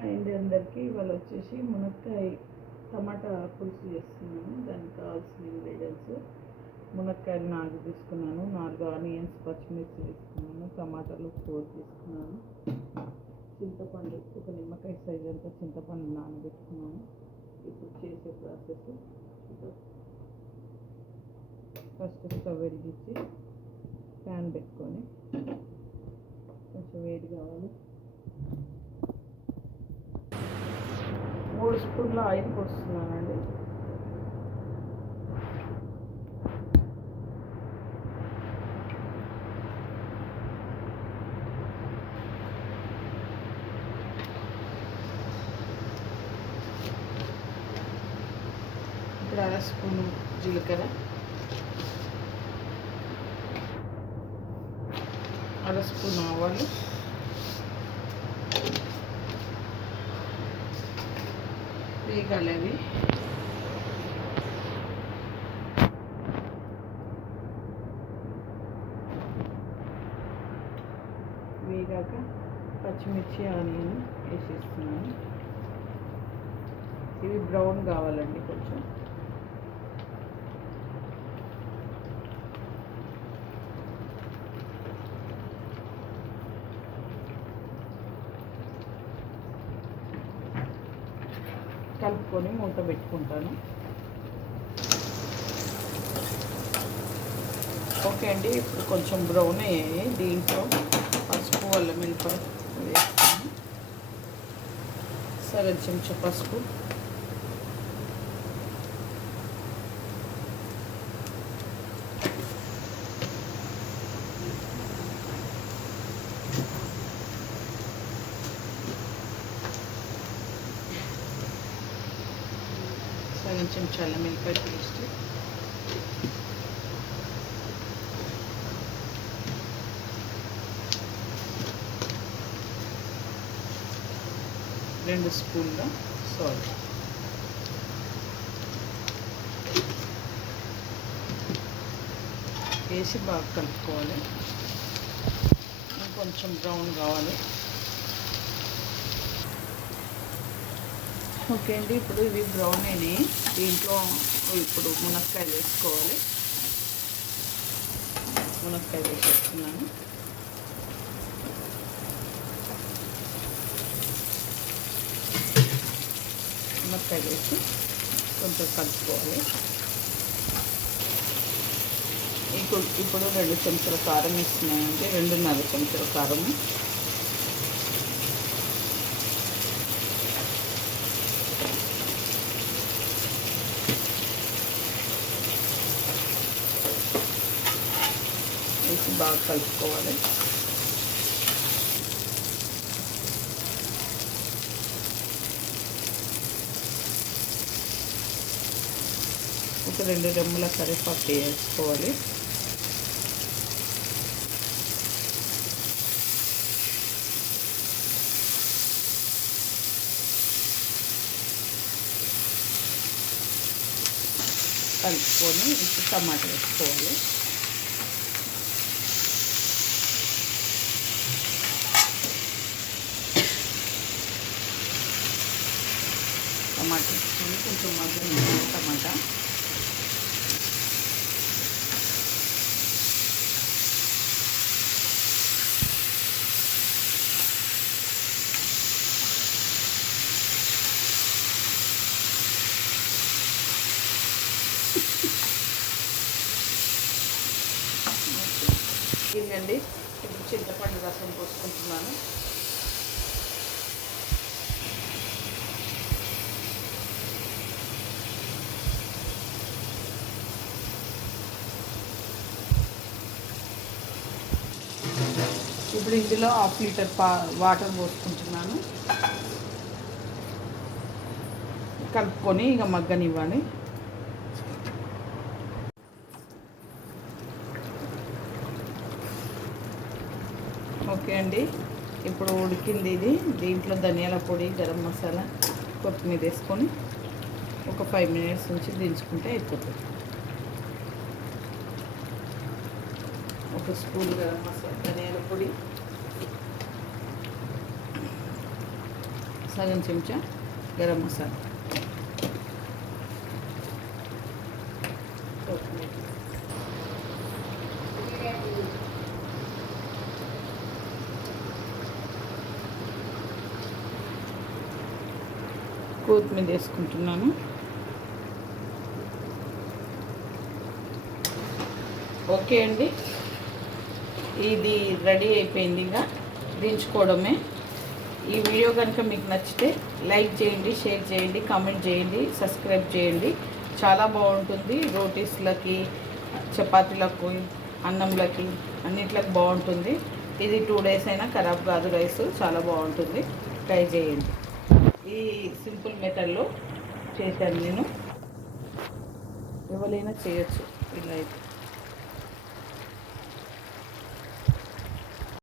Hi అండి అందరికీ. ఇవాళ వచ్చేసి మునక్కాయ టమాటా పులుసు చేస్తున్నాను. దానికి కావాల్సిన ఇంగ్రీడియంట్స్: మునక్కాయలు 4 తీసుకున్నాను, 4 ఆనియన్స్, పచ్చిమిర్చి తీసుకున్నాను, టమాటాలు 4 తీసుకున్నాను, చింతపండు ఒక నిమ్మకాయ సైజ్ అంతా చింతపండు నానబెట్టుకున్నాను. ఇప్పుడు చేసే ప్రాసెస్: ఫస్ట్ స్టవ్ వెలిగించి ప్యాన్ పెట్టుకొని కొంచెం వేడి కావాలి. 3 స్పూన్ల ఆయిల్ పోస్తున్నానండి. ఇప్పుడు 1/2 స్పూను జీలకర్ర, 1/2 స్పూన్ ఆవాలు, వేగాలి అవి. వేగాక పచ్చిమిర్చి ఆనియన్ వేసేస్తున్నాను. ఇవి బ్రౌన్ కావాలండి కొంచెం. కలుపుకొని మూత పెట్టుకుంటాను. ఓకే అండి, ఇప్పుడు కొంచెం బ్రౌన్ అయ్యాయి. దీంట్లో పసుపు, అల్లం వెల్లిపాయ వేస్తాను. సగం చెంచా పసుపు, సగం చెంచా అల్లం వెల్లిపాయ పేస్ట్, రెండు స్పూన్ల సాల్ట్, వేసి బాగా కలుపుకోవాలి. కొంచెం బ్రౌన్ కావాలి. ఓకే అండి, ఇప్పుడు ఇవి బ్రౌన్ అయినాయి. దీంట్లో ఇప్పుడు మునక్కాయలు వేసుకోవాలి. మునక్కాయ వేసేస్తున్నాను. మునక్కాయ వేసి కొంచెం కలుపుకోవాలి. ఇప్పుడు 2 చెంచాల కారం వేస్తున్నానండి, 2.5 చెంచాల కారము, వేసి బాగా కలుపుకోవాలి. ఒక 2 రెమ్మల కరివేపాకు వేసుకోవాలి. కలుపుకొని ఇప్పుడు టమాటా వేసుకోవాలి. టమాటా వేసుకొని కొంచెం మగ్గనివ్వాలి. టమాటా ఇదండి. ఇప్పుడు చింతపండు రసం పోసుకుంటున్నాను. ఇప్పుడు ఇందులో 1/2 లీటర్ వాటర్ పోసుకుంటున్నాను. కలుపుకొని ఇక మగ్గనివ్వాలి. ఓకే అండి, ఇప్పుడు ఉడికింది ఇది. దీంట్లో ధనియాల పొడి, గరం మసాలా, కొత్తిమీర వేసుకొని ఒక 5 మినిట్స్ నుంచి దించుకుంటే అయిపోతుంది. 1 స్పూన్ గరం మసాలా, ధనియాల పొడి, సగం చెంచా గరం మసాలా, కొత్తిమీర వేసుకుంటున్నాను. ఓకే అండి, ఇది రెడీ అయిపోయింది. ఇంకా దించుకోవడమే. ఈ వీడియో కనుక మీకు నచ్చితే లైక్ చేయండి, షేర్ చేయండి, కామెంట్ చేయండి, సబ్స్క్రైబ్ చేయండి. చాలా బాగుంటుంది. రోటీస్లకి, చపాతీలకు, అన్నంలకి అన్నిట్లకి బాగుంటుంది. ఇది 2 days అయినా ఖరాబ్ కాదు. రైస్ చాలా బాగుంటుంది. ట్రై చేయండి. ఈ సింపుల్ మెథడ్లో చేశాను నేను. ఎవరైనా చేయొచ్చు ఇలా అయితే.